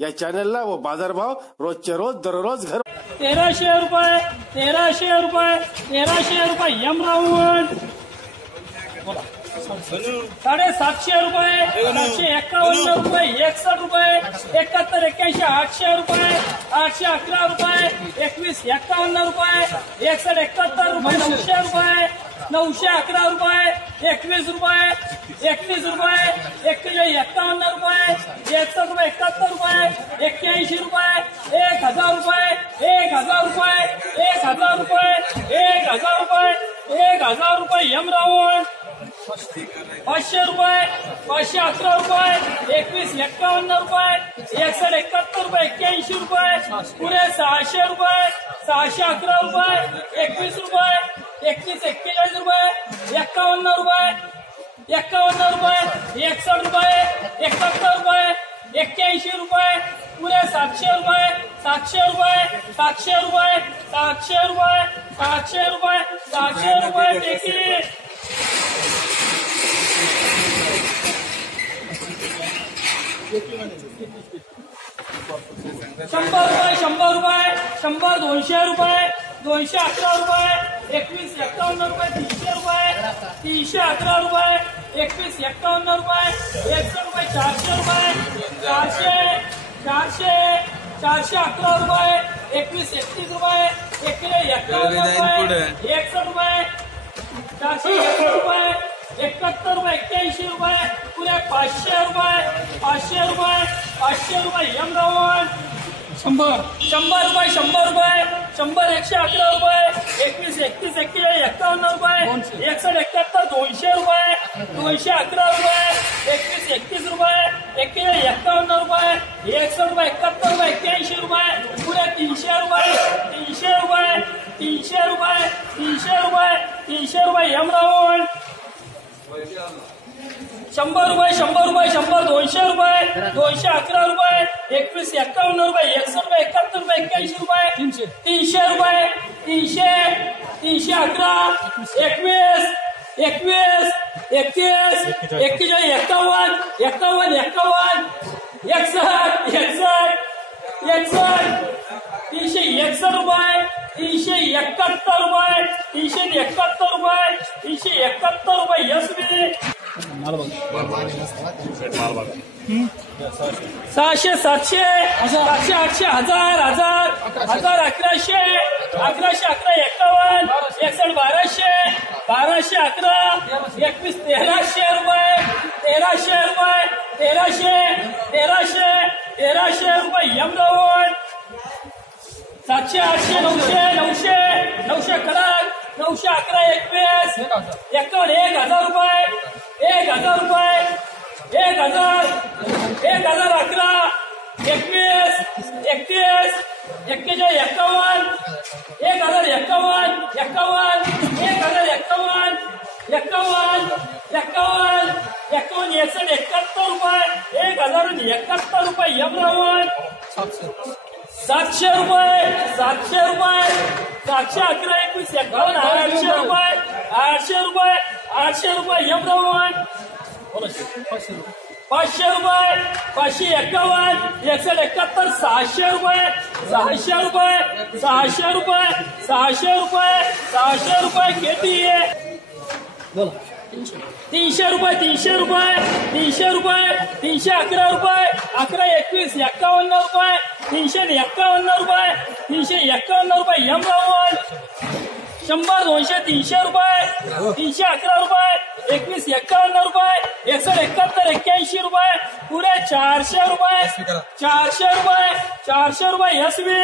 या चॅनलला व बाजारभाव रोजच्या रोज, दररोज घर तेराशे रुपये तेराशे रुपये तेराशे रुपये यम राऊंड साडेसातशे रुपये, सातशे एकावन्न रुपये एकसष्ट रुपये, एकाहत्तर, एक्क्याऐंशी, आठशे रुपये, आठशे अकरा रुपये, एकवीस, एक्कावन्न रुपये एकसष्ट एकाहत्तर रुपये, नऊशे रुपये, नऊशे अकरा रुपये एकवीस रुपये एकतीस रुपये एक्केचाळीस एक्कावन्न रुपये एकसष्ट रुपये एकाहत्तर रुपये एक्क्याऐंशी रुपये एक हज़ार रुपये एक हज़ार रुपये एक हज़ार रुपये एक हज़ार रुपये एक हज़ार रुपये यम राऊंड पाचशे रुपये पाचशे अकरा रुपये एकवीस एक्कावन्न रुपये एकसष्ट एकाहत्तर रुपये एक्क्याऐंशी रुपये पुढे सहाशे रुपये सहाशे अकरा रुपये एकवीस रुपये एकतीस एक्केचाळीस रुपये एक्कावन्न रुपये एक्कावन्न रुपये एकसष्ट रुपये एकाहत्तर रुपये एक्क्याऐंशी रुपये पुढे सातशे रुपये सातशे रुपये सातशे रुपये सातशे रुपये सातशे रुपये सातशे रुपये टेकी शंभर रुपये शंभर रुपये शंभर दोनशे रुपये दोनशे अकरा रुपये एकवीस एक्कावन्न रुपये तीनशे रुपये तीनशे अकरा रुपये एकवीस एक्कावन्न रुपये एकशे रुपये चारशे रुपये चारशे चारशे चारशे अकरा रुपये एकवीस एकतीस रुपये एकशे एक्कावन्न रुपये एकसष्ट रुपये चारशे एकसष्ट रुपये एकाहत्तर रुपये एक्क्याऐंशी रुपये पुढे पाचशे रुपये पाचशे रुपये पाचशे रुपये यम रावण शंभर शंभर रुपये शंभर रुपये शंभर एकशे अकरा रुपये एकवीस एकतीस एक्केचाळीस एक्कावन्न रुपये एकसष्ट एकाहत्तर दोनशे रुपये दोनशे अकरा रुपये एकवीस एकतीस रुपये एक्केचाळीस एक्कावन्न रुपये एकसष्ट रुपये एकाहत्तर रुपये एक्क्याऐंशी रुपये पुढे तीनशे रुपये तीनशे रुपये तीनशे रुपये तीनशे रुपये तीनशे रुपये यम रावण शंभर रुपये शंभर रुपये शंभर दोनशे रुपये दोनशे अकरा रुपये एकवीस एक्कावन्न रुपये एकशे रुपये एकाहत्तर रुपये एक्क्याऐंशी रुपये तीनशे. तीनशे रुपये तीनशे तीनशे अकरा एकवीस एकवीस एकतीस एक्केचाळीस एक्कावन्न एक्कावन्न एक्कावन्न एकसष्ट एकसष्ट एकसष्ट तीनशे एकसष्ट रुपये तीनशे एकाहत्तर रुपये तीनशे एकाहत्तर रुपये तीनशे एकाहत्तर रुपये एस बी सहाशे. सातशे सातशे आठशे हजार हजार. हजार अकराशे. अकराशे अकरा एकावन्न. एकसष्ट बाराशे. बाराशे अकरा. एकवीस तेराशे रुपये. तेराशे रुपये. तेराशे. तेराशे. तेराशे रुपये. यम सातशे आठशे नऊशे नऊशे. नऊशे कडक नऊशे अकरा एकवीस. एकावन्न एक हजार रुपये. एक हज़ार रुपये, एक हज़ार एक हज़ार अकरा, एकवीस, एकतीस एक्केचाळीस एक हज़ार एक हज़ार एकसष्ट, एकाहत्तर रुपये, एक हज़ार एकाहत्तर रुपये यमरावण सातशे रुपये सातशे रुपये, सातशे अकरा, एकवीस, एकावन्न, आठशे रुपये आठशे रुपये. आठशे रुपये यम प्रमाण. पाचशे रुपये. पाचशे एकावन्न एकशे एकाहत्तर सहाशे रुपये सहाशे रुपये सहाशे रुपये सहाशे रुपये सहाशे रुपये किती आहे तीनशे रुपये तीनशे रुपये तीनशे रुपये तीनशे अकरा रुपये अकरा एकवीस एक्कावन्न रुपये तीनशे एक्कावन्न रुपये तीनशे एक्कावन्न रुपये यम रावण शंभर दोनशे तीनशे रुपये, तीनशे अकरा रुपये, एकवीस एक्कावन्न रुपये, एकसष्ट एकाहत्तर एक्क्याऐंशी रुपये, पुढे चारशे रुपये चारशे रुपये चारशे रुपये एस बी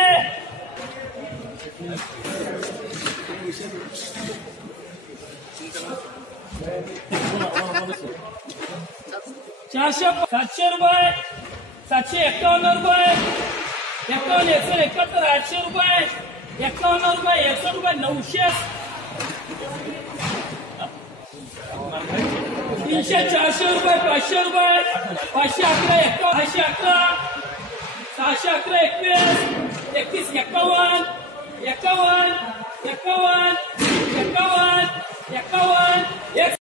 चारशे, सातशे रुपये, सातशे एक्कावन्न रुपये, एकावन्न एकशे एकाहत्तर, आठशे रुपये एकावन्न रुपये एकसष्ट रुपये नऊशे तीनशे चारशे रुपये पाचशे रुपये पाचशे अकरा एक्का पाचशे अकरा सहाशे अकरा एकवीस एकतीस एकावन्न एकावन्न एकावन्न एकावन्न एकावन्न एक